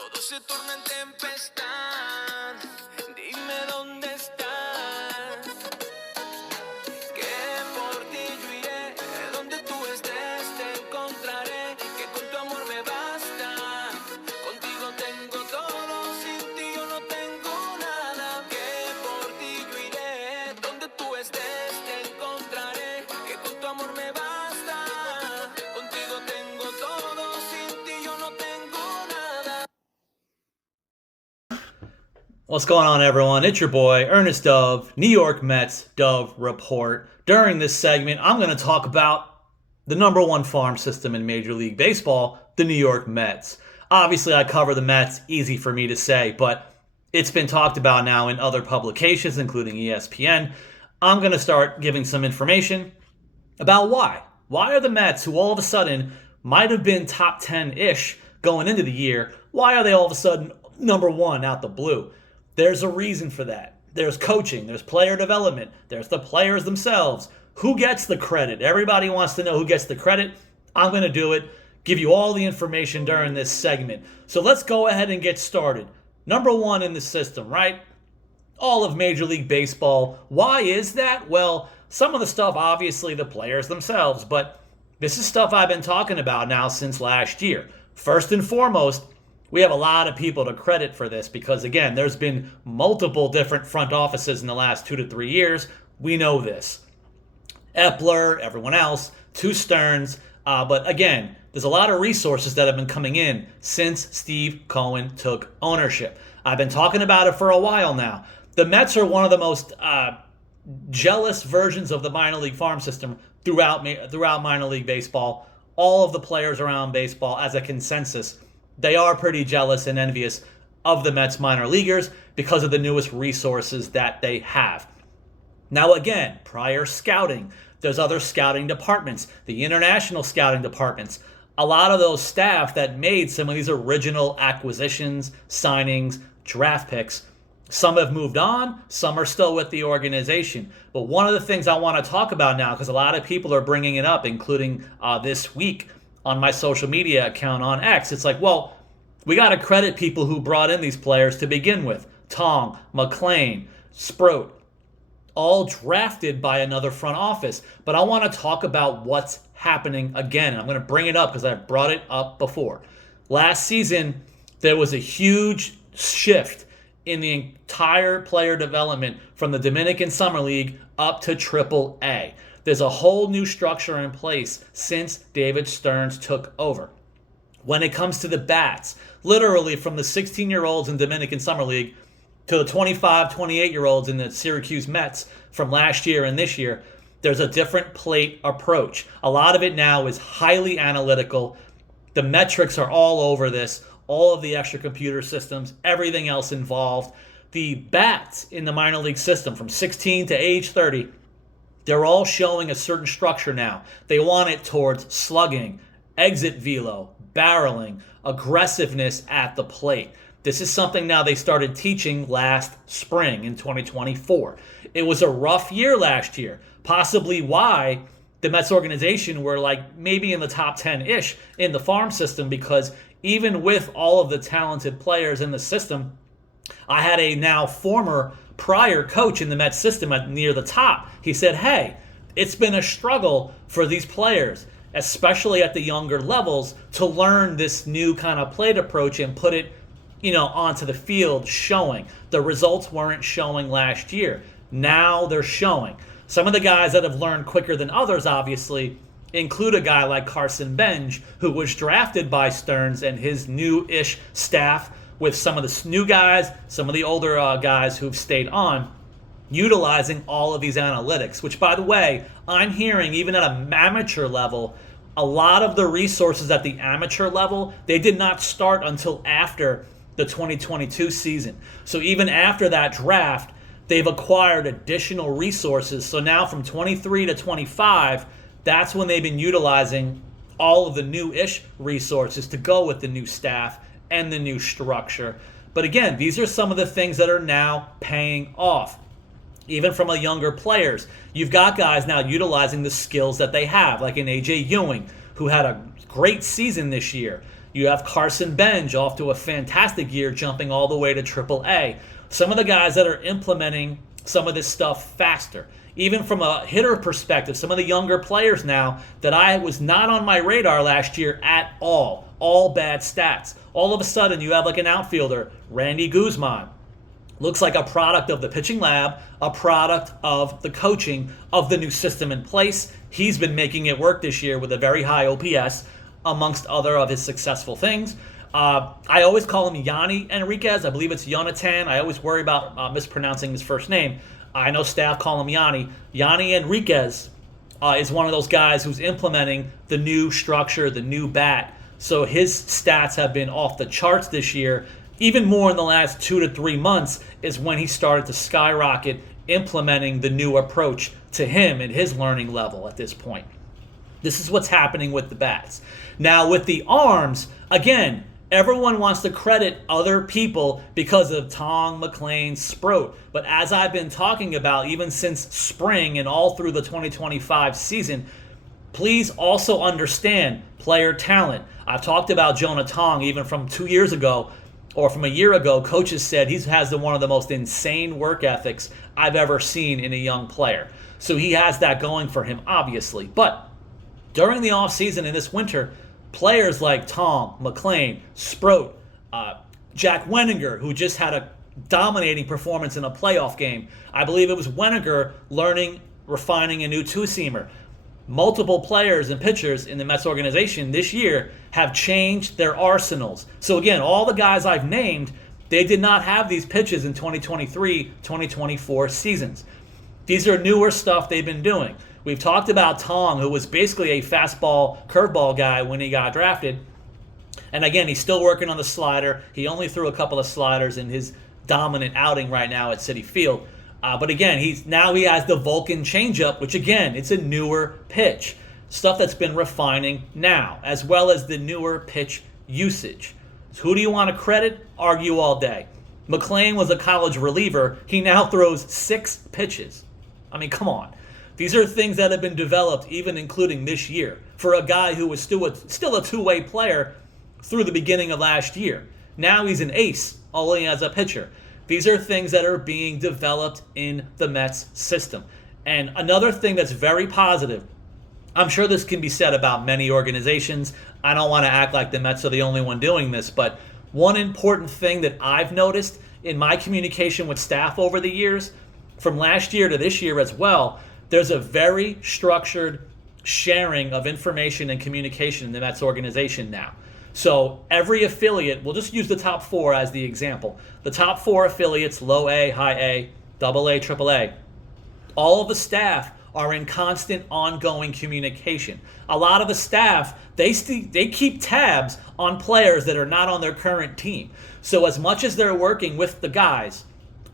Todo se torna en tempestad. Dime dónde estás. Que por ti yo iré. Donde tú estés te encontraré. Que con tu amor me basta. Contigo tengo todo. Sin ti yo no tengo nada. Que por ti yo iré. Donde tú estés te encontraré. Que con tu amor me basta. Contigo tengo todo. Sin ti yo no tengo nada. What's going on, everyone? It's your boy, Ernest Dove, New York Mets Dove Report. During this segment, I'm going to talk about the number one farm system in Major League Baseball, the New York Mets. Obviously, I cover the Mets, easy for me to say, but it's been talked about now in other publications, including ESPN. I'm going to start giving some information about why. Why are the Mets, who all of a sudden might have been top 10-ish going into the year, why are they all of a sudden number one out the blue? There's a reason for that. There's coaching, there's player development, there's the players themselves. Who gets the credit? Everybody wants to know who gets the credit. I'm going to do it, give you all the information during this segment. So let's go ahead and get started. Number one in the system, right? All of Major League Baseball. Why is that? Well, some of the stuff, obviously, the players themselves, but this is stuff I've been talking about now since last year. First and foremost, we have a lot of people to credit for this because, again, there's been multiple different front offices in the last 2 to 3 years. We know this. Epler, everyone else, two Stearns. But again, there's a lot of resources that have been coming in since Steve Cohen took ownership. I've been talking about it for a while now. The Mets are one of the most jealous versions of the minor league farm system throughout minor league baseball. All of the players around baseball, as a consensus, they are pretty jealous and envious of the Mets minor leaguers because of the newest resources that they have. Now, again, prior scouting, there's other scouting departments, the international scouting departments. A lot of those staff that made some of these original acquisitions, signings, draft picks, some have moved on, some are still with the organization. But one of the things I want to talk about now, because a lot of people are bringing it up, including this week on my social media account on X, it's like, well, we got to credit people who brought in these players to begin with. Tong, McClain, Sproat, all drafted by another front office. But I want to talk about what's happening again. I'm going to bring it up because I've brought it up before. Last season, there was a huge shift in the entire player development from the Dominican Summer League up to Triple A. There's a whole new structure in place since David Stearns took over. When it comes to the bats, literally from the 16-year-olds in Dominican Summer League to the 25, 28-year-olds in the Syracuse Mets from last year and this year, there's a different plate approach. A lot of it now is highly analytical. The metrics are all over this, all of the extra computer systems, everything else involved. The bats in the minor league system from 16 to age 30, they're all showing a certain structure now. They want it towards slugging, exit velo, barreling, aggressiveness at the plate. This is something now they started teaching last spring in 2024. It was a rough year last year, possibly why the Mets organization were like maybe in the top 10-ish in the farm system, because even with all of the talented players in the system, I had a now former prior coach in the Mets system near the top. He said, hey, it's been a struggle for these players, especially at the younger levels, to learn this new kind of plate approach and put it, onto the field showing. The results weren't showing last year. Now they're showing. Some of the guys that have learned quicker than others, obviously, include a guy like Carson Benj, who was drafted by Stearns and his new-ish staff, with some of the new guys, some of the older guys who've stayed on, utilizing all of these analytics, which, by the way, I'm hearing even at an amateur level, a lot of the resources at the amateur level, they did not start until after the 2022 season. So even after that draft, they've acquired additional resources. So now from 23 to 25, that's when they've been utilizing all of the new-ish resources to go with the new staff and the new structure. But again, these are some of the things that are now paying off. Even from the younger players, you've got guys now utilizing the skills that they have, like an AJ Ewing, who had a great season this year. You have Carson Benj off to a fantastic year, jumping all the way to AAA. Some of the guys that are implementing some of this stuff faster. Even from a hitter perspective, some of the younger players now that I was not on my radar last year at all bad stats. All of a sudden, you have like an outfielder, Randy Guzman. Looks like a product of the pitching lab, a product of the coaching of the new system in place. He's been making it work this year with a very high OPS, amongst other of his successful things. I always call him Yanni Enriquez. I believe it's Jonathan. I always worry about mispronouncing his first name. I know staff call him Yanni. Yanni Enriquez is one of those guys who's implementing the new structure, the new bat. So his stats have been off the charts this year. Even more in the last 2 to 3 months is when he started to skyrocket implementing the new approach to him and his learning level at this point. This is what's happening with the bats. Now with the arms, again, everyone wants to credit other people because of Tong, McLean, Sproat. But as I've been talking about even since spring and all through the 2025 season, please also understand player talent. I've talked about Jonah Tong even from 2 years ago or from a year ago. Coaches said he has one of the most insane work ethics I've ever seen in a young player. So he has that going for him, obviously. But during the offseason in this winter, players like Tom, McLean, Sproat, Jack Wenninger, who just had a dominating performance in a playoff game. I believe it was Wenninger learning, refining a new two-seamer. Multiple players and pitchers in the Mets organization this year have changed their arsenals. So again, all the guys I've named, they did not have these pitches in 2023, 2024 seasons. These are newer stuff they've been doing. We've talked about Tong, who was basically a fastball, curveball guy when he got drafted. And again, he's still working on the slider. He only threw a couple of sliders in his dominant outing right now at Citi Field. But again, he has the Vulcan changeup, which again, it's a newer pitch. Stuff that's been refining now, as well as the newer pitch usage. So who do you want to credit? Argue all day. McLean was a college reliever. He now throws 6 pitches. I mean, come on. These are things that have been developed, even including this year, for a guy who was still a two-way player through the beginning of last year. Now he's an ace, only as a pitcher. These are things that are being developed in the Mets system. And another thing that's very positive, I'm sure this can be said about many organizations. I don't want to act like the Mets are the only one doing this, but one important thing that I've noticed in my communication with staff over the years, from last year to this year as well, there's a very structured sharing of information and communication in the Mets organization now. So every affiliate, we'll just use the top 4 as the example. The top 4 affiliates, low A, high A, double A, triple A, all of the staff are in constant ongoing communication. A lot of the staff, they keep tabs on players that are not on their current team. So as much as they're working with the guys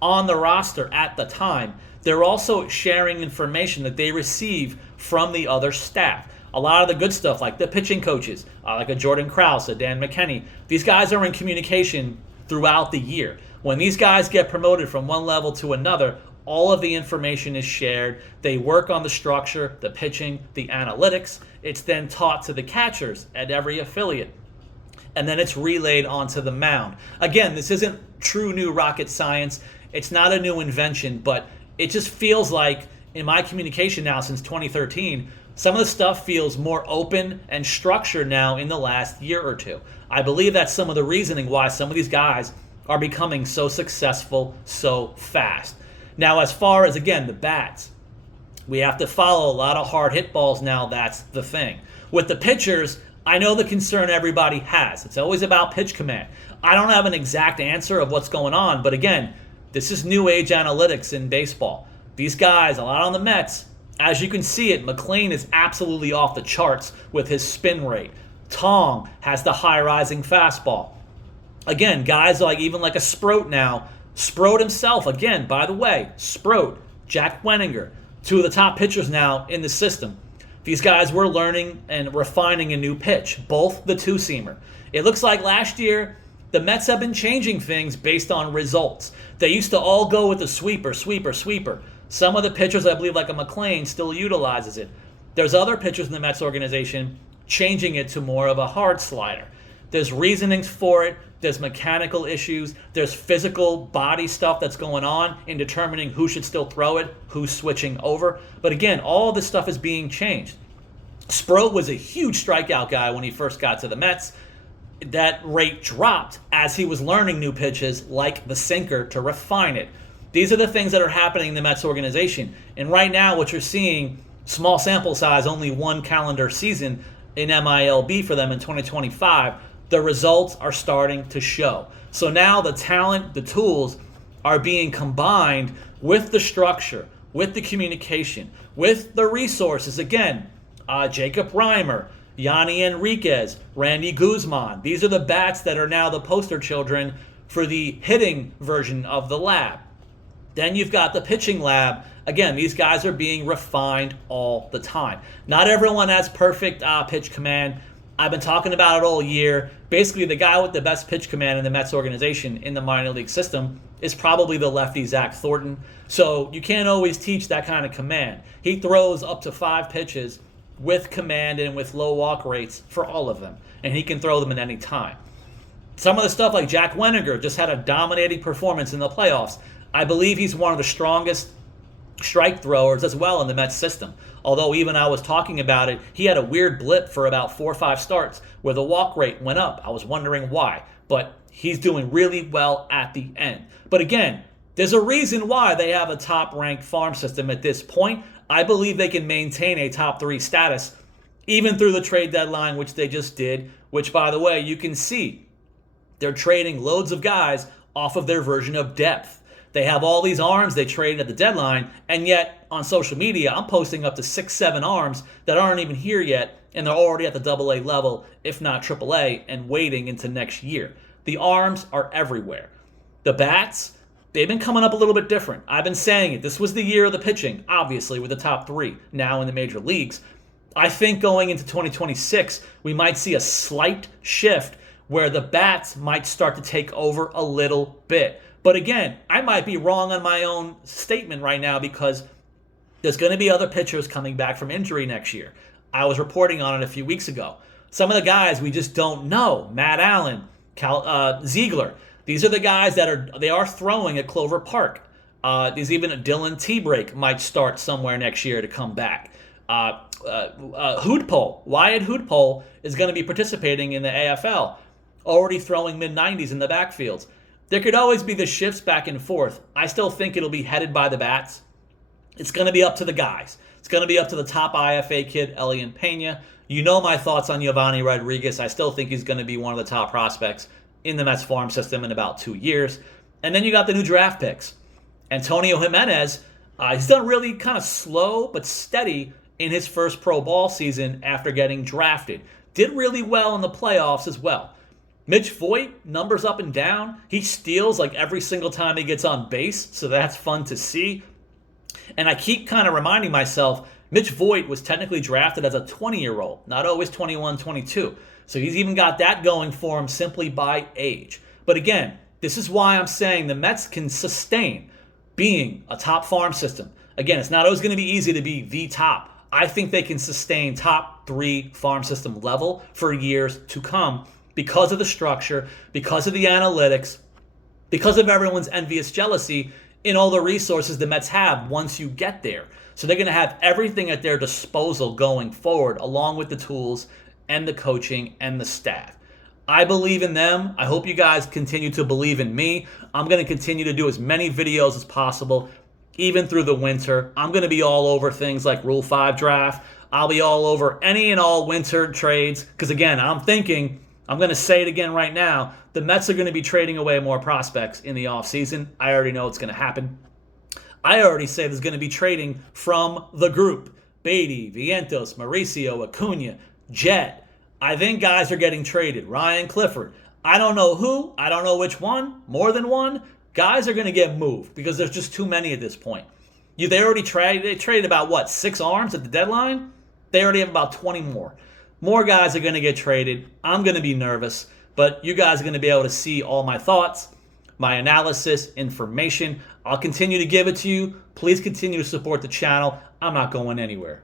on the roster at the time, they're also sharing information that they receive from the other staff. A lot of the good stuff, like the pitching coaches, like a Jordan Krause, a Dan McKenney, these guys are in communication throughout the year. When these guys get promoted from one level to another, all of the information is shared. They work on the structure, the pitching, the analytics. It's then taught to the catchers at every affiliate. And then it's relayed onto the mound. Again, this isn't true new rocket science. It's not a new invention, but it just feels like in my communication now since 2013, some of the stuff feels more open and structured now in the last year or two. I believe that's some of the reasoning why some of these guys are becoming so successful so fast. Now, as far as, again, the bats, we have to follow a lot of hard hit balls now. That's the thing. With the pitchers, I know the concern everybody has. It's always about pitch command. I don't have an exact answer of what's going on, but again, this is new age analytics in baseball. These guys, a lot on the Mets, as you can see it, McLean is absolutely off the charts with his spin rate. Tong has the high rising fastball. Again, guys like even like a Sproat now. Sproat himself, again, by the way, Sproat, Jack Wenninger, 2 of the top pitchers now in the system. These guys were learning and refining a new pitch, both the two-seamer. It looks like last year the Mets have been changing things based on results. They used to all go with the sweeper, sweeper, sweeper. Some of the pitchers, I believe, like a McLean, still utilizes it. There's other pitchers in the Mets organization changing it to more of a hard slider. There's reasonings for it. There's mechanical issues. There's physical body stuff that's going on in determining who should still throw it, who's switching over. But again, all this stuff is being changed. Sproat was a huge strikeout guy when he first got to the Mets. That rate dropped as he was learning new pitches like the sinker to refine it. These are the things that are happening in the Mets organization. And right now, what you're seeing, small sample size, only one calendar season in MILB for them in 2025, the results are starting to show. So now the talent, the tools are being combined with the structure, with the communication, with the resources. Again, Jacob Reimer, Yanni Enriquez, Randy Guzman. These are the bats that are now the poster children for the hitting version of the lab. Then you've got the pitching lab. Again, these guys are being refined all the time. Not everyone has perfect pitch command. I've been talking about it all year. Basically, the guy with the best pitch command in the Mets organization in the minor league system is probably the lefty Zach Thornton. So you can't always teach that kind of command. He throws up to 5 pitches with command and with low walk rates for all of them. And he can throw them at any time. Some of the stuff like Jack Wenninger just had a dominating performance in the playoffs. I believe he's one of the strongest strike throwers as well in the Mets system. Although even I was talking about it, he had a weird blip for about 4 or 5 starts where the walk rate went up. I was wondering why, but he's doing really well at the end. But again, there's a reason why they have a top-ranked farm system at this point. I believe they can maintain a top 3 status even through the trade deadline, which they just did, which, by the way, you can see they're trading loads of guys off of their version of depth. They have all these arms they traded at the deadline, and yet on social media, I'm posting up to 6, 7 arms that aren't even here yet, and they're already at the AA level, if not AAA, and waiting into next year. The arms are everywhere. The bats, they've been coming up a little bit different. I've been saying it. This was the year of the pitching, obviously, with the top 3 now in the major leagues. I think going into 2026, we might see a slight shift where the bats might start to take over a little bit. But again, I might be wrong on my own statement right now because there's going to be other pitchers coming back from injury next year. I was reporting on it a few weeks ago. Some of the guys we just don't know. Matt Allen, Ziegler. These are the guys that are throwing at Clover Park. There's even a Dylan T-Break might start somewhere next year to come back. Hoodpole, Wyatt Hoodpole is going to be participating in the AFL, already throwing mid-90s in the backfields. There could always be the shifts back and forth. I still think it'll be headed by the bats. It's going to be up to the guys. It's going to be up to the top IFA kid, Elian Pena. You know my thoughts on Giovanni Rodriguez. I still think he's going to be one of the top prospects in the Mets farm system in about 2 years. And then you got the new draft picks. Antonio Jimenez, he's done really kind of slow but steady in his first pro ball season after getting drafted. Did really well in the playoffs as well. Mitch Voit, numbers up and down. He steals like every single time he gets on base, so that's fun to see. And I keep kind of reminding myself, Mitch Voit was technically drafted as a 20-year-old, not always 21, 22. So he's even got that going for him simply by age. But again, this is why I'm saying the Mets can sustain being a top farm system. Again, it's not always going to be easy to be the top. I think they can sustain top 3 farm system level for years to come because of the structure, because of the analytics, because of everyone's envious jealousy in all the resources the Mets have once you get there. So they're going to have everything at their disposal going forward, along with the tools and the coaching and the staff. I believe in them. I hope you guys continue to believe in me. I'm going to continue to do as many videos as possible, even through the winter. I'm going to be all over things like Rule 5 draft. I'll be all over any and all winter trades because, again, I'm going to say it again right now, the Mets are going to be trading away more prospects in the offseason. I already know it's going to happen. I already say there's going to be trading from the group. Beatty, Vientos, Mauricio, Acuna, Jet. I think guys are getting traded. Ryan Clifford. I don't know who. I don't know which one. More than one. Guys are going to get moved because there's just too many at this point. They already traded about, 6 arms at the deadline? They already have about 20 more. More guys are going to get traded. I'm going to be nervous, but you guys are going to be able to see all my thoughts, my analysis, information. I'll continue to give it to you. Please continue to support the channel. I'm not going anywhere.